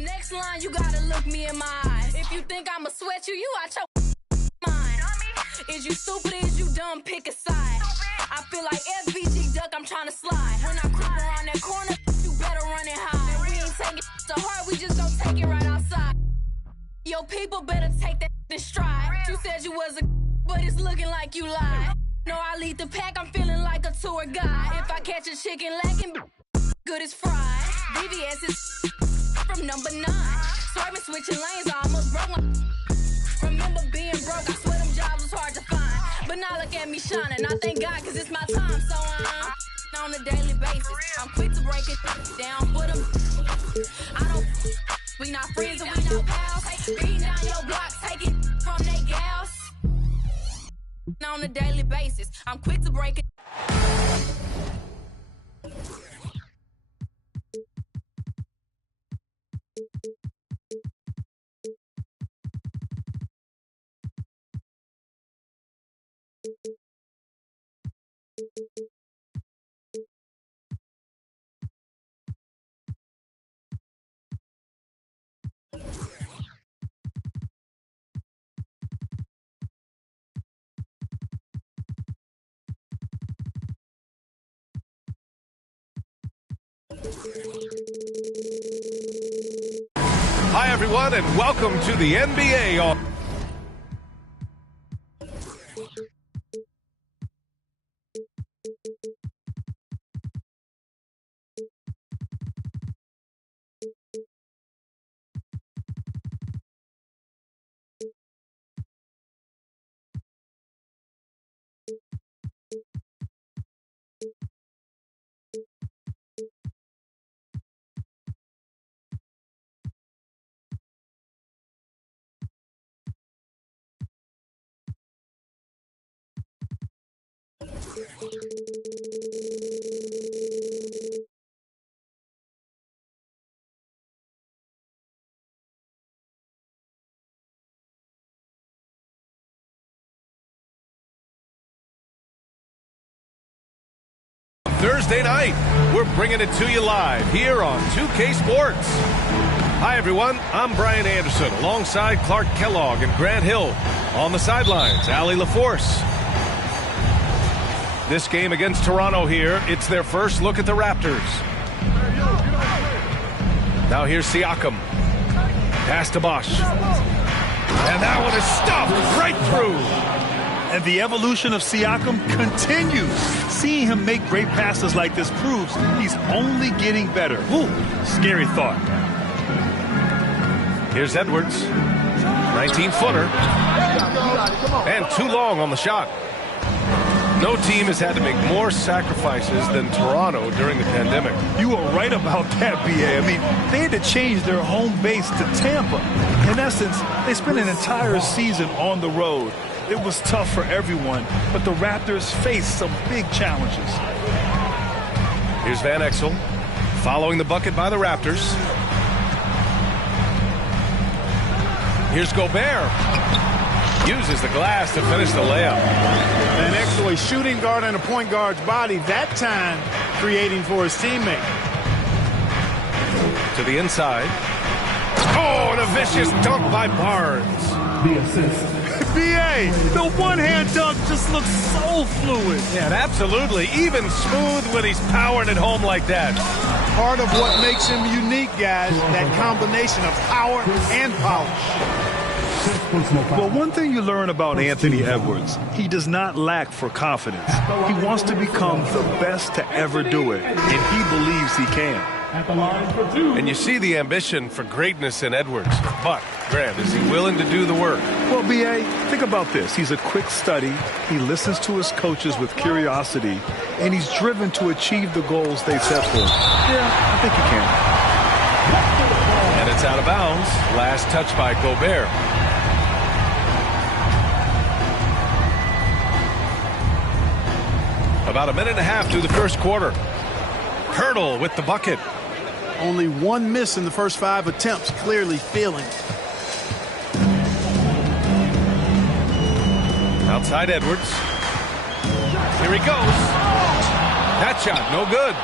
next line, you gotta look me in my eyes. If you think I'ma sweat you, you out your mind. Is you stupid, is you dumb, pick a side. I feel like FBG Duck, I'm trying to slide. When I creep around that corner, you better run and hide. And we ain't taking it to heart, we just gon' take it right outside. Your people better take that in stride. You said you was a but it's looking like you lied. No, I lead the pack, I'm feeling like a tour guide. If I catch a chicken lacking, good as fried. VVS is from number 9. Swerving, switching lanes, I almost broke my. Remember being broke, I swear them jobs was hard to find. But now look at me shining, I thank God cause it's my time. So I'm on a daily basis. I'm quick to break it down for them. I don't, we not friends and we not pals. Beating down your block, take it from they gals. On a daily basis, I'm quick to break it. Hi, everyone, and welcome to the NBA on. Thursday night, we're bringing it to you live here on 2K Sports. Hi, everyone. I'm Brian Anderson alongside Clark Kellogg and Grant Hill. On the sidelines, Allie LaForce. This game against Toronto here, it's their first look at the Raptors. Now here's Siakam. Pass to Bosch. And that one is stuffed right through. And the evolution of Siakam continues. Seeing him make great passes like this proves he's only getting better. Ooh, scary thought. Here's Edwards. 19-footer. And too long on the shot. No team has had to make more sacrifices than Toronto during the pandemic. You are right about that, B.A. I mean, they had to change their home base to Tampa. In essence, they spent an entire season on the road. It was tough for everyone, but the Raptors faced some big challenges. Here's Van Exel, following the bucket by the Raptors. Here's Gobert. Uses the glass to finish the layup. Van Exel, a shooting guard and a point guard's body, that time creating for his teammate. To the inside. Oh, and a vicious dunk by Barnes. The assist. B.A., the one-hand dunk just looks so fluid. Yeah, absolutely. Even smooth when he's powered at home like that. Part of what makes him unique, guys, that combination of power and polish. Well, one thing you learn about Anthony Edwards, he does not lack for confidence. He wants to become the best to ever do it, and he believes he can. And you see the ambition for greatness in Edwards. But, Grant, is he willing to do the work? Well, B.A., think about this. He's a quick study. He listens to his coaches with curiosity, and he's driven to achieve the goals they set for him. Yeah, I think he can. And it's out of bounds. Last touch by Gobert. About a minute and a half through the first quarter. Hurdle with the bucket. Only one miss in the first 5 attempts, clearly feeling. Outside Edwards. Here he goes. That shot, no good.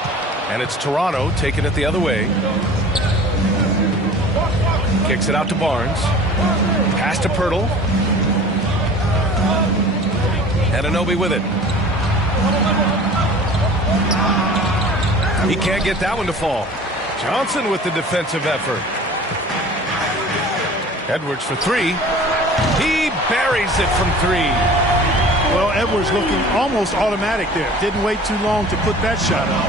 And it's Toronto taking it the other way. Kicks it out to Barnes. Pass to Pirtle. Anunoby with it. He can't get that one to fall. Johnson with the defensive effort. Edwards for three. He buries it from three. Well, Edwards looking almost automatic there. Didn't wait too long to put that shot up.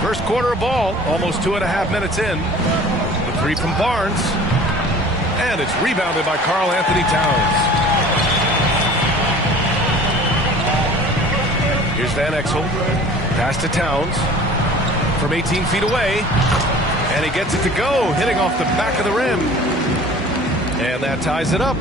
First quarter of ball, almost 2.5 minutes in. The three from Barnes. And it's rebounded by Karl Anthony Towns. Here's Van Exel. Pass to Towns. From 18 feet away. And he gets it to go, hitting off the back of the rim. And that ties it up.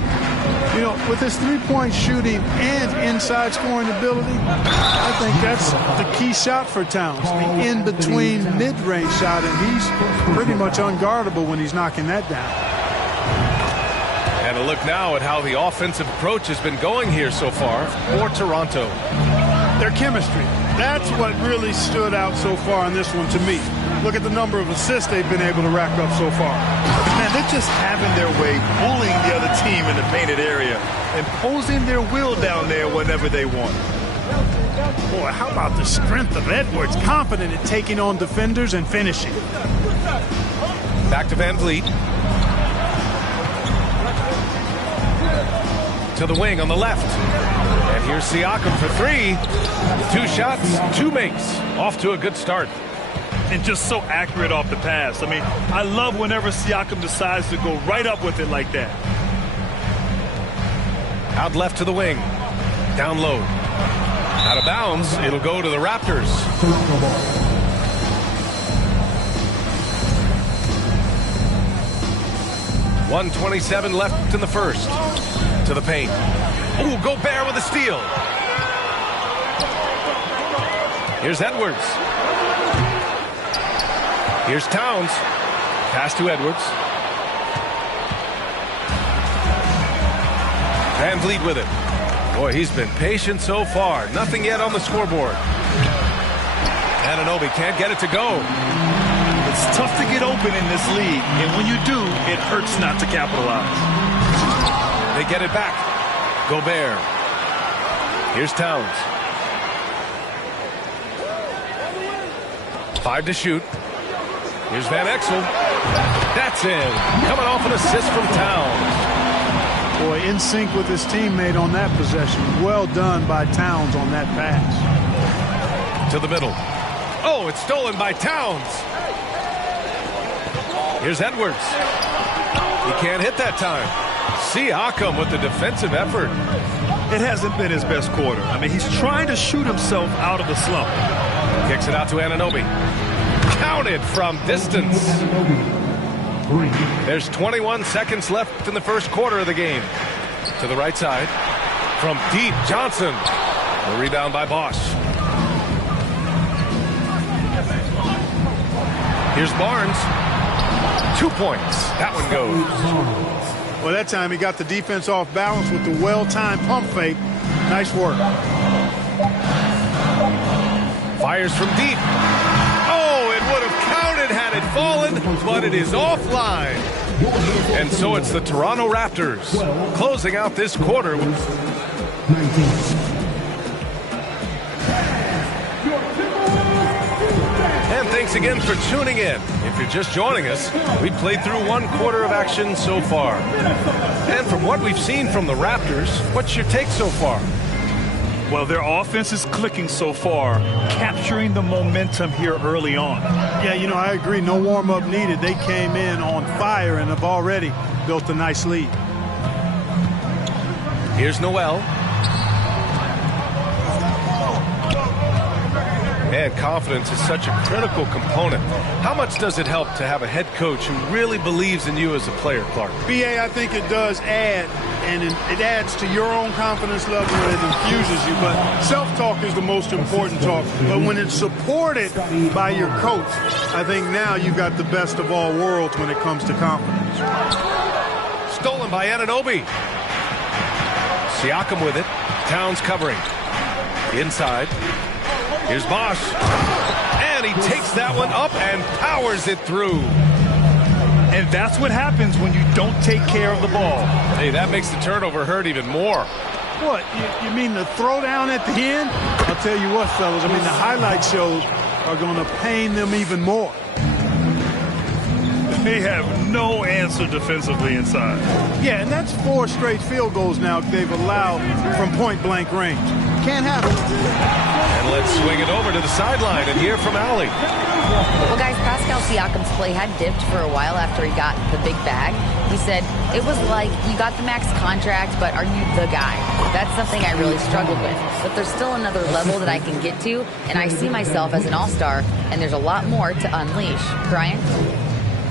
You know, with his three-point shooting and inside scoring ability, I think that's the key shot for Towns. The in-between mid-range shot, and he's pretty much unguardable when he's knocking that down. And a look now at how the offensive approach has been going here so far for Toronto. Their chemistry. That's what really stood out so far in this one to me. Look at the number of assists they've been able to rack up so far. Man, they're just having their way, bullying the other team in the painted area, imposing their will down there whenever they want. Boy, how about the strength of Edwards? Confident at taking on defenders and finishing. Back to Van Vliet. To the wing on the left. And here's Siakam for three. 2 shots, 2 makes. Off to a good start. And just so accurate off the pass. I mean, I love whenever Siakam decides to go right up with it like that. Out left to the wing. Down low. Out of bounds. It'll go to the Raptors. .127 left in the first. To the paint. Ooh, Gobert with a steal. Here's Edwards. Here's Towns. Pass to Edwards. Van Vliet with it. Boy, he's been patient so far. Nothing yet on the scoreboard. Anunoby can't get it to go. It's tough to get open in this league, and when you do, it hurts not to capitalize. They get it back. Gobert. Here's Towns. 5 to shoot. Here's Van Exel. That's in. Coming off an assist from Towns. Boy, in sync with his teammate on that possession. Well done by Towns on that pass. To the middle. Oh, it's stolen by Towns. Here's Edwards. He can't hit that time. Siakam with the defensive effort. It hasn't been his best quarter. I mean, he's trying to shoot himself out of the slump. Kicks it out to Anunoby. Counted from distance. There's 21 seconds left in the first quarter of the game. To the right side. From deep, Johnson. A rebound by Bosch. Here's Barnes. 2 points. That one goes. Well, that time he got the defense off balance with the well-timed pump fake. Nice work. Fires from deep. Oh, it would have counted had it fallen, but it is offline. And so it's the Toronto Raptors closing out this quarter with 19. And thanks again for tuning in. If you're just joining us, we've played through 1 quarter of action so far. And from what we've seen from the Raptors, what's your take so far? Well, their offense is clicking so far, capturing the momentum here early on. Yeah, you know, I agree. No warm-up needed. They came in on fire and have already built a nice lead. Here's Noel. Man, confidence is such a critical component. How much does it help to have a head coach who really believes in you as a player, Clark? BA, I think it does add, and it adds to your own confidence level and it infuses you. But self-talk is the most important talk. But when it's supported by your coach, I think now you've got the best of all worlds when it comes to confidence. Stolen by Anunoby. Siakam with it. Towns covering. Inside. Here's Bosch. And he takes that one up and powers it through. And that's what happens when you don't take care of the ball. Hey, that makes the turnover hurt even more. What, you mean the throwdown at the end? I'll tell you what, fellas, I mean, the highlight shows are going to pain them even more. They have no answer defensively inside. Yeah, and that's 4 straight field goals now they've allowed from point-blank range. Can't happen. And let's swing it over to the sideline and hear from Allie. Well, guys, Pascal Siakam's play had dipped for a while after he got the big bag. He said, it was like, you got the max contract, but are you the guy? That's something I really struggled with. But there's still another level that I can get to, and I see myself as an all-star, and there's a lot more to unleash. Brian?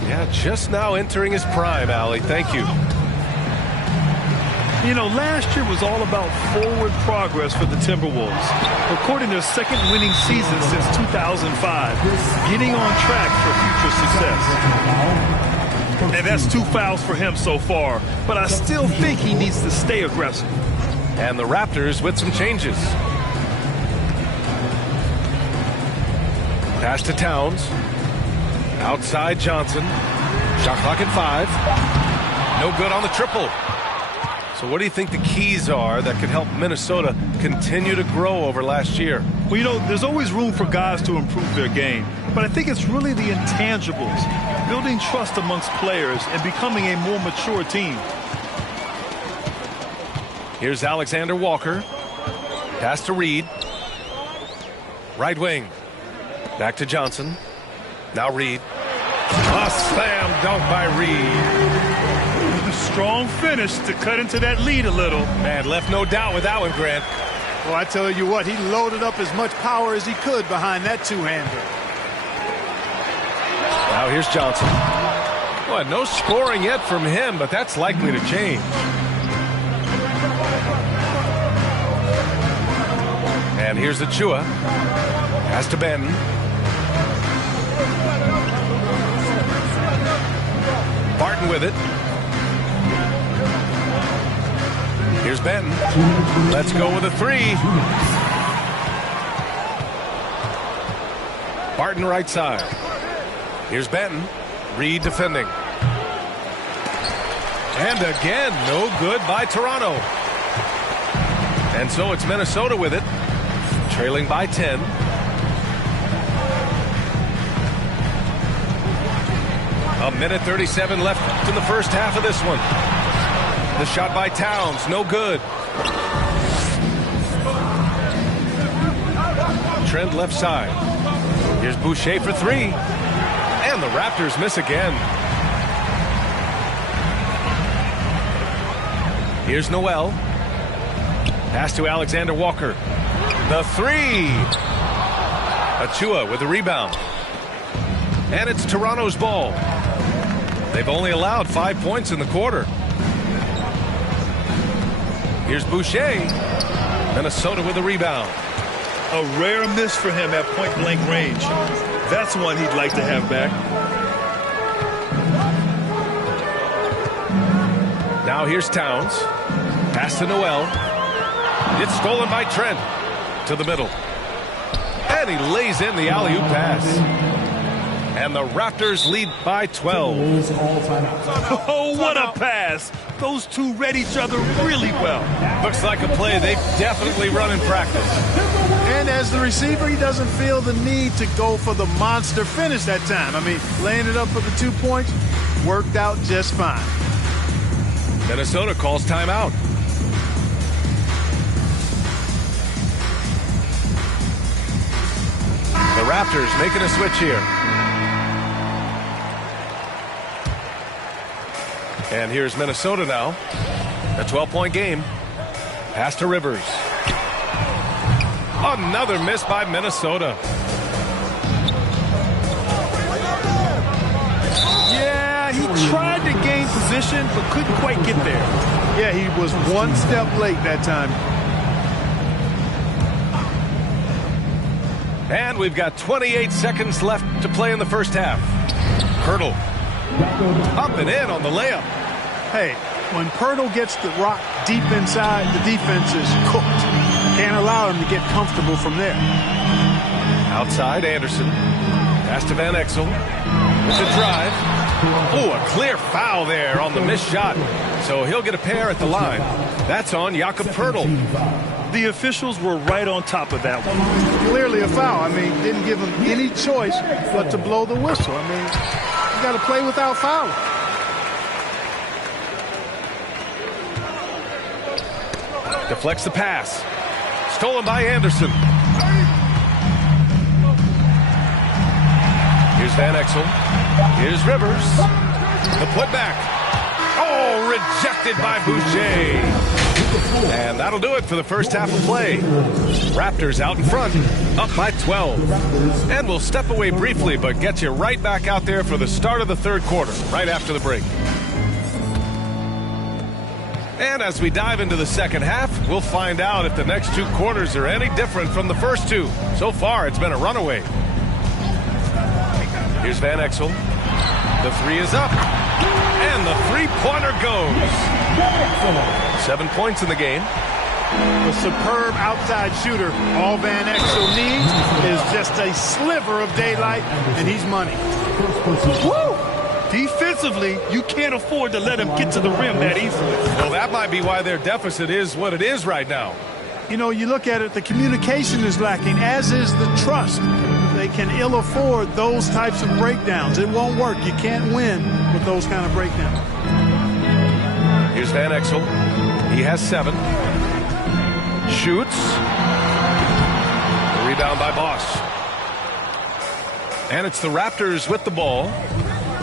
Yeah, just now entering his prime, Allie. Thank you. You know, last year was all about forward progress for the Timberwolves. Recording their second winning season since 2005. Getting on track for future success. And that's 2 fouls for him so far. But I still think he needs to stay aggressive. And the Raptors with some changes. Pass to Towns. Outside Johnson. Shot clock at 5. No good on the triple. So what do you think the keys are that could help Minnesota continue to grow over last year? Well, you know, there's always room for guys to improve their game. But I think it's really the intangibles. Building trust amongst players and becoming a more mature team. Here's Alexander Walker. Pass to Reed. Right wing. Back to Johnson. Now Reed. A slam dunk by Reed. Strong finish to cut into that lead a little. Man, left no doubt with that one, Grant. Well, I tell you what, he loaded up as much power as he could behind that two-hander. Now here's Johnson. Boy, no scoring yet from him, but that's likely to change. And here's Achua. Pass to Benton. Barton with it. Here's Benton. Let's go with a 3. Barton right side. Here's Benton. Reed defending. And again, no good by Toronto. And so it's Minnesota with it. Trailing by 10. A minute 37 left in the first half of this one. The shot by Towns, no good. Trent left side. Here's Boucher for 3. And the Raptors miss again. Here's Noel. Pass to Alexander Walker. The 3. Achua with the rebound. And it's Toronto's ball. They've only allowed 5 points in the quarter. Here's Boucher. Minnesota with the rebound. A rare miss for him at point-blank range. That's one he'd like to have back. Now here's Towns. Pass to Noel. It's stolen by Trent. To the middle. And he lays in the alley-oop pass. And the Raptors lead by 12. Oh, what a pass. Those two read each other really well. Looks like a play they've definitely run in practice. And as the receiver, he doesn't feel the need to go for the monster finish that time. I mean, laying it up for the 2 points worked out just fine. Minnesota calls timeout. The Raptors making a switch here. And here's Minnesota now. A 12-point game. Pass to Rivers. Another miss by Minnesota. Yeah, he tried to gain position, but couldn't quite get there. Yeah, he was 1 step late that time. And we've got 28 seconds left to play in the first half. Hurdle. Up and in on the layup. Hey, when Pirtle gets the rock deep inside, the defense is cooked. Can't allow him to get comfortable from there. Outside, Anderson. Pass to Van Exel. It's a drive. Oh, a clear foul there on the missed shot. So he'll get a pair at the line. That's on Jakob Poeltl. The officials were right on top of that one. Clearly a foul. I mean, didn't give him any choice but to blow the whistle. I mean, you got to play without fouling. Deflects the pass. Stolen by Anderson. Here's Van Exel. Here's Rivers. The putback. Oh, rejected by Boucher. And that'll do it for the first half of play. Raptors out in front, up by 12. And we'll step away briefly, but get you right back out there for the start of the third quarter, right after the break. And as we dive into the second half, we'll find out if the next two quarters are any different from the first two. So far, it's been a runaway. Here's Van Exel. The three is up. And the three-pointer goes. 7 points in the game. A superb outside shooter. All Van Exel needs is just a sliver of daylight, and he's money. Woo! Defensively, you can't afford to let him get to the rim that easily. Well, that might be why their deficit is what it is right now. You know, you look at it, the communication is lacking, as is the trust. They can ill afford those types of breakdowns. It won't work. You can't win with those kind of breakdowns. Here's Van Exel. He has 7. Shoots. A rebound by Bosch. And it's the Raptors with the ball.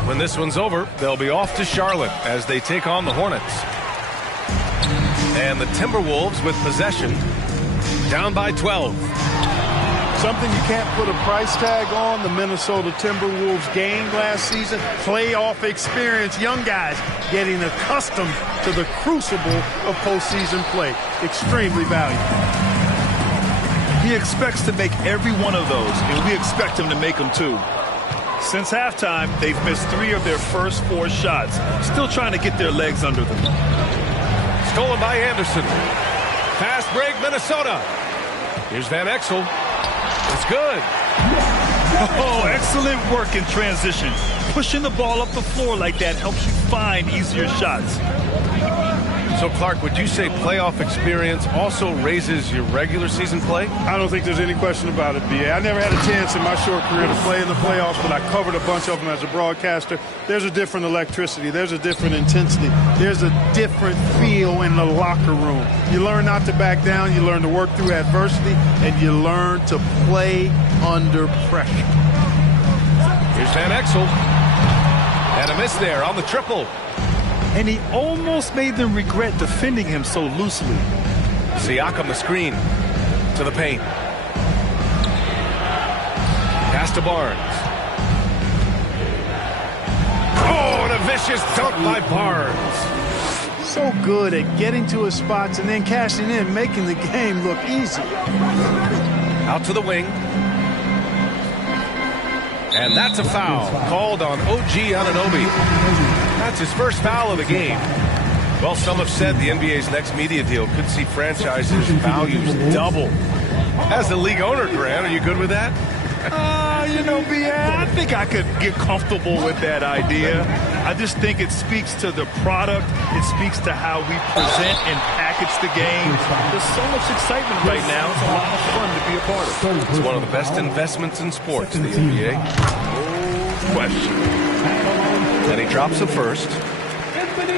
When this one's over, they'll be off to Charlotte as they take on the Hornets. And the Timberwolves with possession, down by 12. Something you can't put a price tag on. The Minnesota Timberwolves gained last season. Playoff experience. Young guys getting accustomed to the crucible of postseason play. Extremely valuable. He expects to make every one of those, and we expect him to make them too. Since halftime, they've missed 3 of their first 4 shots. Still trying to get their legs under them. Stolen by Anderson. Fast break, Minnesota. Here's Van Exel. It's good. Oh, excellent work in transition. Pushing the ball up the floor like that helps you find easier shots. So, Clark, would you say playoff experience also raises your regular season play? I don't think there's any question about it, B.A. I never had a chance in my short career to play in the playoffs, but I covered a bunch of them as a broadcaster. There's a different electricity. There's a different intensity. There's a different feel in the locker room. You learn not to back down. You learn to work through adversity, and you learn to play under pressure. Here's Van Exel. And a miss there on the triple. And he almost made them regret defending him so loosely. Siakam the screen to the paint. Pass to Barnes. Oh, and a vicious dunk by Barnes. So good at getting to his spots and then cashing in, making the game look easy. Out to the wing. And that's a foul called on OG Anunoby. That's his first foul of the game. Well, some have said the NBA's next media deal could see franchises' values double. As a league owner, Grant, are you good with that? You know, I think I could get comfortable with that idea. I just think it speaks to the product. It speaks to how we present and package the game. There's so much excitement right now. It's a lot of fun to be a part of. It's one of the best investments in sports, the NBA. No question. And he drops the first.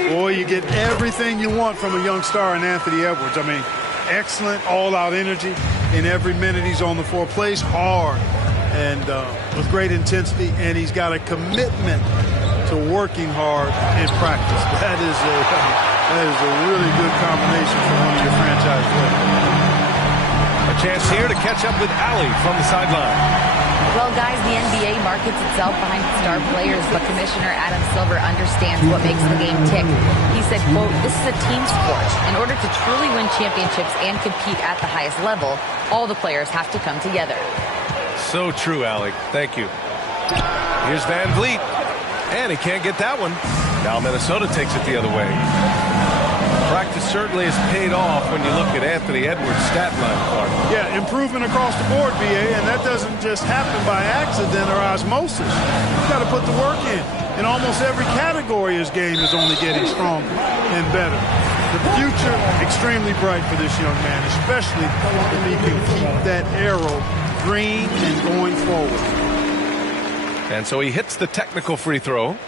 Boy, you get everything you want from a young star in Anthony Edwards. I mean, excellent all-out energy in every minute he's on the floor. Plays hard and with great intensity, and he's got a commitment to working hard in practice. That is a really good combination for one of your franchise players. A chance here to catch up with Allie from the sideline. Well, guys, the NBA markets itself behind star players, but Commissioner Adam Silver understands what makes the game tick. He said, quote, "This is a team sport. In order to truly win championships and compete at the highest level, all the players have to come together." So true, Allie. Thank you. Here's Van Vliet. And he can't get that one. Now Minnesota takes it the other way. Practice certainly has paid off when you look at Anthony Edwards' stat line, Clark. Yeah, improvement across the board, BA, and that doesn't just happen by accident or osmosis. You've got to put the work in. In almost every category, his game is only getting stronger and better. The future, extremely bright for this young man, especially if he can keep that arrow green and going forward. And so he hits the technical free throw,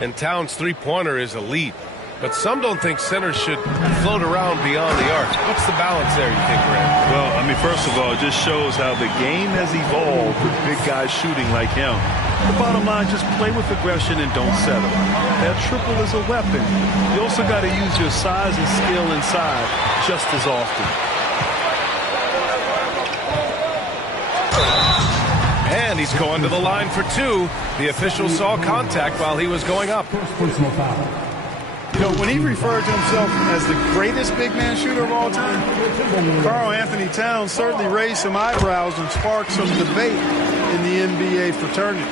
and Towns' three-pointer is elite. But some don't think centers should float around beyond the arc. What's the balance there, you think, Grant? Well, I mean, first of all, it just shows how the game has evolved with big guys shooting like him. The bottom line, just play with aggression and don't settle. That triple is a weapon. You also got to use your size and skill inside just as often. And he's going to the line for two. The official saw contact while he was going up. Personal foul. You know, when he referred to himself as the greatest big man shooter of all time, Karl Anthony Towns certainly raised some eyebrows and sparked some debate in the NBA fraternity.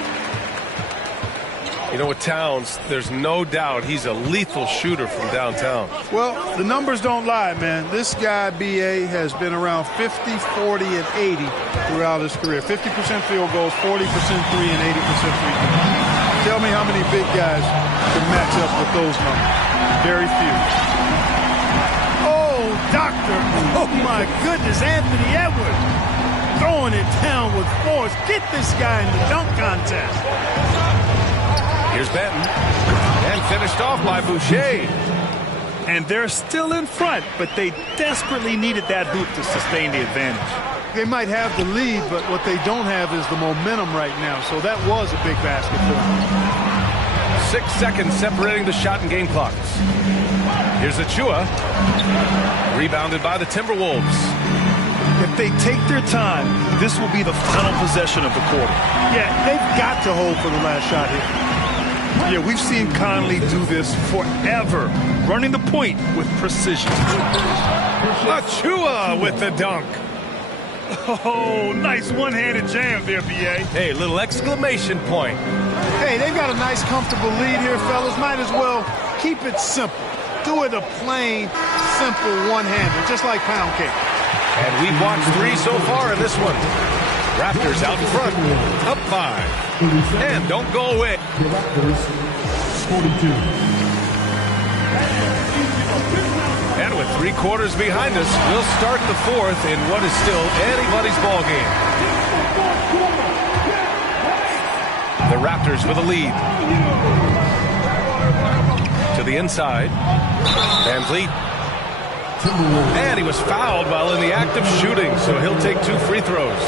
You know, with Towns, there's no doubt he's a lethal shooter from downtown. Well, the numbers don't lie, man. This guy, BA, has been around 50, 40, and 80 throughout his career. 50% field goals, 40% three, and 80% free throws. Tell me how many big guys can match up with those numbers. Very few. Oh, doctor. Oh, my goodness. Anthony Edwards throwing it down with force. Get this guy in the dunk contest. Here's Benton. And finished off by Boucher. And they're still in front, but they desperately needed that hoop to sustain the advantage. They might have the lead, but what they don't have is the momentum right now. So that was a big basket for them. 6 seconds separating the shot and game clocks. Here's Achua. Rebounded by the Timberwolves. If they take their time, this will be the final possession of the quarter. Yeah, they've got to hold for the last shot here. Yeah, we've seen Conley do this forever, running the point with precision. Achua with the dunk. Oh, nice one-handed jam there, B.A. Hey, little exclamation point. Hey, they've got a nice, comfortable lead here, fellas. Might as well keep it simple. Do it a plain, simple one-hander, just like pound cake. And we've watched three so far in this one. Raptors out in front, up 5. And don't go away. The Raptors, 42. And with 3 quarters behind us, we'll start the fourth in what is still anybody's ball game. The Raptors with a lead. To the inside. Van Vliet. And he was fouled while in the act of shooting, so he'll take 2 free throws.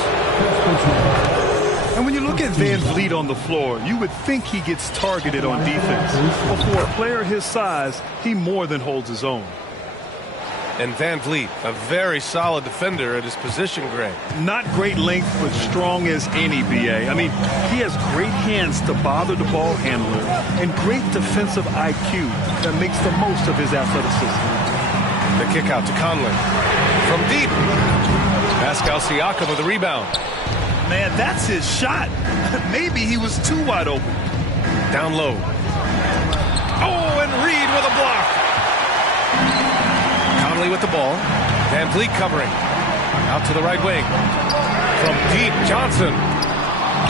And when you look at Van Vliet on the floor, you would think he gets targeted on defense. But for a player his size, he more than holds his own. And Van Vliet, a very solid defender at his position, Greg. Not great length, but strong as any, B.A. I mean, he has great hands to bother the ball handler and great defensive IQ that makes the most of his athleticism. The kick out to Conley. From deep. Pascal Siakam with the rebound. Man, that's his shot. Maybe he was too wide open. Down low. Oh, and Reed with a block. Conley with the ball. Van Vliet covering. Out to the right wing. From deep, Johnson.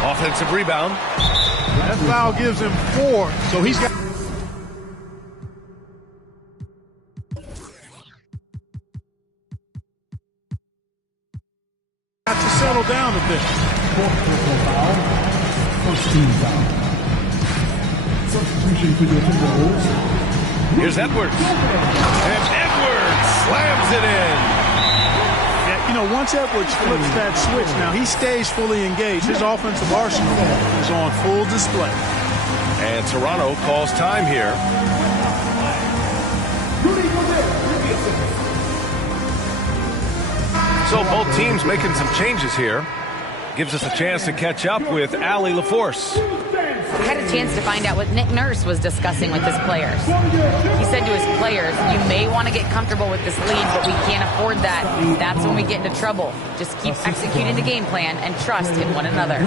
Offensive rebound. That foul gives him 4, so he's got to settle down a bit. Fourth personal foul. First team foul. Substitution for the Timberwolves. Here's Edwards. And Edwards slams it in. Yeah, you know, once Edwards flips that switch, now he stays fully engaged. His offensive arsenal is on full display. And Toronto calls time here. So both teams making some changes here. Gives us a chance to catch up with Allie LaForce. I had a chance to find out what Nick Nurse was discussing with his players. He said to his players, you may want to get comfortable with this lead, but we can't afford that. That's when we get into trouble. Just keep executing the game plan and trust in one another.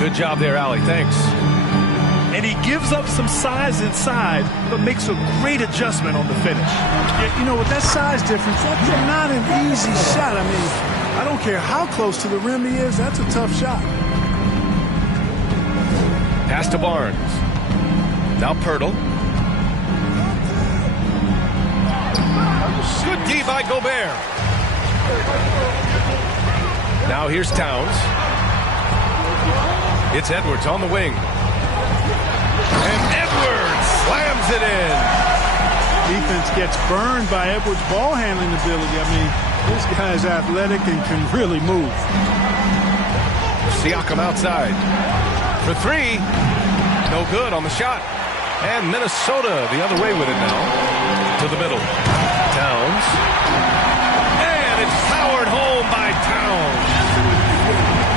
Good job there, Allie. Thanks. And he gives up some size inside, but makes a great adjustment on the finish. You know, with that size difference, that's not an easy shot. I mean, I don't care how close to the rim he is, that's a tough shot. Pass to Barnes. Now Pirtle. Good D by Gobert. Now here's Towns. It's Edwards on the wing. And Edwards slams it in. Defense gets burned by Edwards' ball handling ability. I mean, this guy's athletic and can really move. Siakam outside. For three. No good on the shot. And Minnesota the other way with it now. To the middle. Towns. And it's powered home by Towns.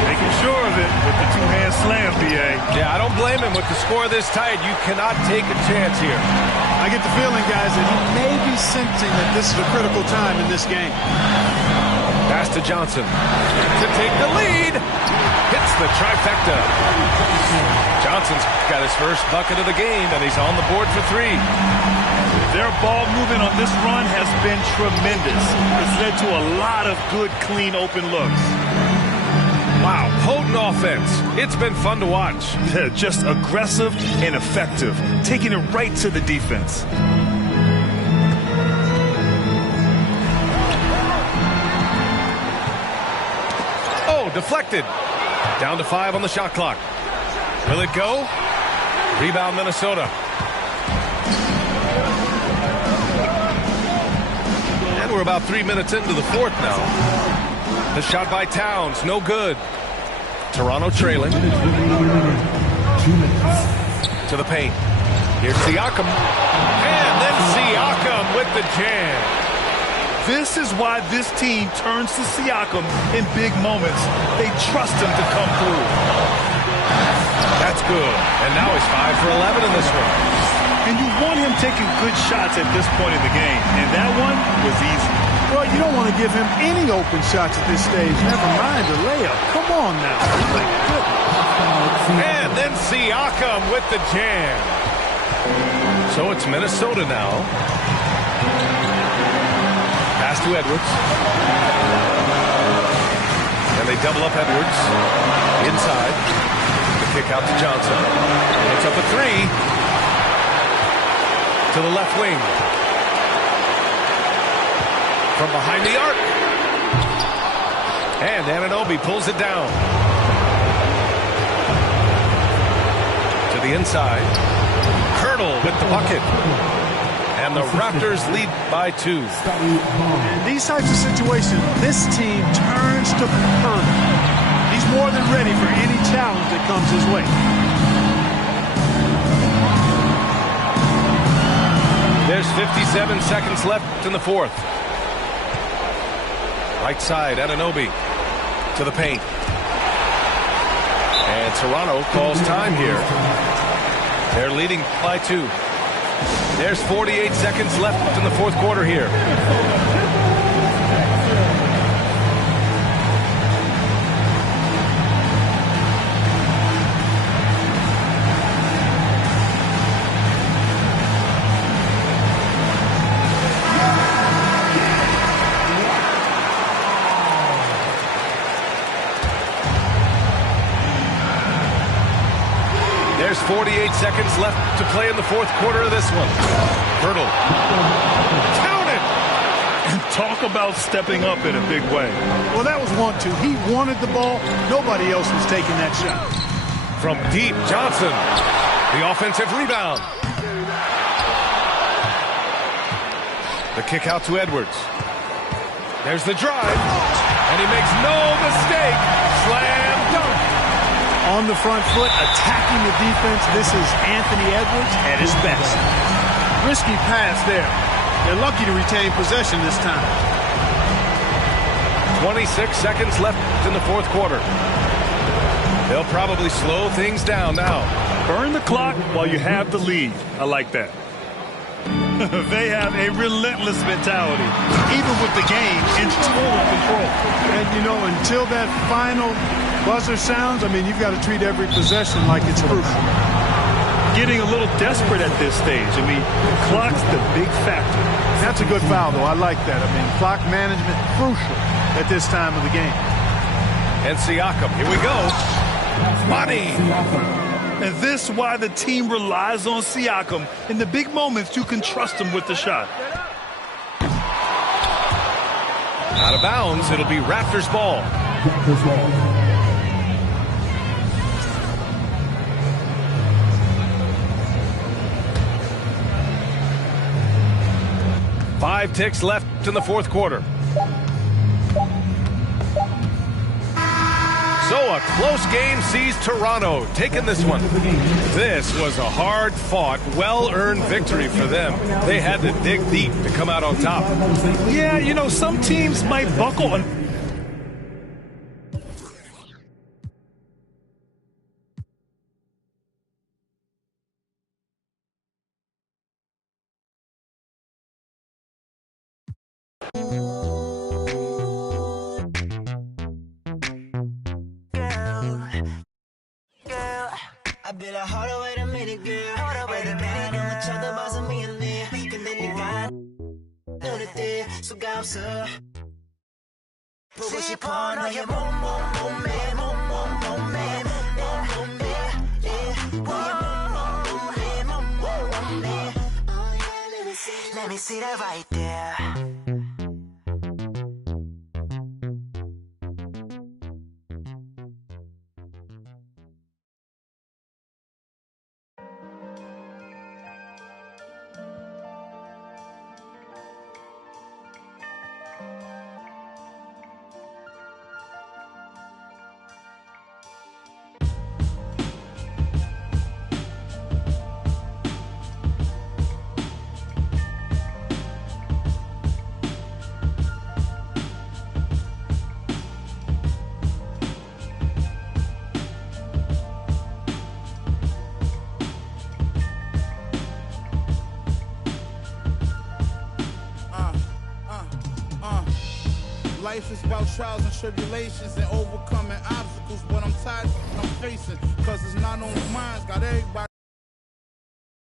Making sure of it with the two-hand slam, B.A. Yeah, I don't blame him. With the score this tight, you cannot take a chance here. I get the feeling, guys, that he may be sensing that this is a critical time in this game. Pass to Johnson to take the lead. Hits the trifecta. Johnson's got his first bucket of the game, and he's on the board for three. Their ball movement on this run has been tremendous. It's led to a lot of good, clean, open looks. Wow, potent offense. It's been fun to watch. Just aggressive and effective, taking it right to the defense. Oh, deflected. Down to 5 on the shot clock. Will it go? Rebound Minnesota. And we're about 3 minutes into the fourth now. The shot by Towns, no good. Toronto trailing. To the paint. Here's Siakam. And then Siakam with the jam. This is why this team turns to Siakam in big moments. They trust him to come through. That's good. And now he's 5 for 11 in this one. And you want him taking good shots at this point in the game. And that one was easy. Well, you don't want to give him any open shots at this stage. Never mind a layup. Come on now. My goodness. And then Siakam with the jam. So it's Minnesota now. Pass to Edwards. And they double up Edwards. Inside. The kick out to Johnson. Puts up a three. To the left wing. From behind the arc. And Anunoby pulls it down. To the inside. Pirtle with the bucket. And the Raptors lead by 2. In these types of situations, this team turns to Pirtle. He's more than ready for any challenge that comes his way. There's 57 seconds left in the fourth. Right side, Anunoby to the paint. And Toronto calls time here. They're leading by 2. There's 48 seconds left in the fourth quarter here. There's 48 seconds left to play in the fourth quarter of this one. Pirtle. Count it! And talk about stepping up in a big way. Well, that was 1-2. He wanted the ball. Nobody else was taking that shot. From deep, Johnson. The offensive rebound. The kick out to Edwards. There's the drive. And he makes no mistake. Slam dunk. On the front foot, attacking the defense. This is Anthony Edwards at his best. Risky pass there. They're lucky to retain possession this time. 26 seconds left in the fourth quarter. They'll probably slow things down now. Burn the clock while you have the lead. I like that. They have a relentless mentality, even with the game in total control. And, you know, until that final buzzer sounds, I mean, you've got to treat every possession like it's crucial. getting a little desperate at this stage. I mean, clock's the big factor. That's a good foul, though. I like that. I mean, clock management crucial at this time of the game. And Siakam, here we go. Money. And this is why the team relies on Siakam. In the big moments, you can trust him with the shot. Out of bounds, it'll be Raptors ball. Raptors ball. 5 ticks left in the fourth quarter. So a close game sees Toronto taking this one. This was a hard-fought, well-earned victory for them. They had to dig deep to come out on top. Yeah, you know, some teams might buckle on. I bet I hold on, wait a minute, girl. Hold on, wait a minute, girl. I'm trying to buy some millionaire. Can then you got know that there, so go, sir. Pull she pawn on your boom, boom, boom, man, boom, boom, boom, man, boom, boom, man, yeah. Pull your boom, boom, boom, man, boom, boom, boom, man. Oh, yeah, let me see that right there. Life is about trials and tribulations and overcoming obstacles, but I'm tired of I'm facing, cause it's not only mine, got everybody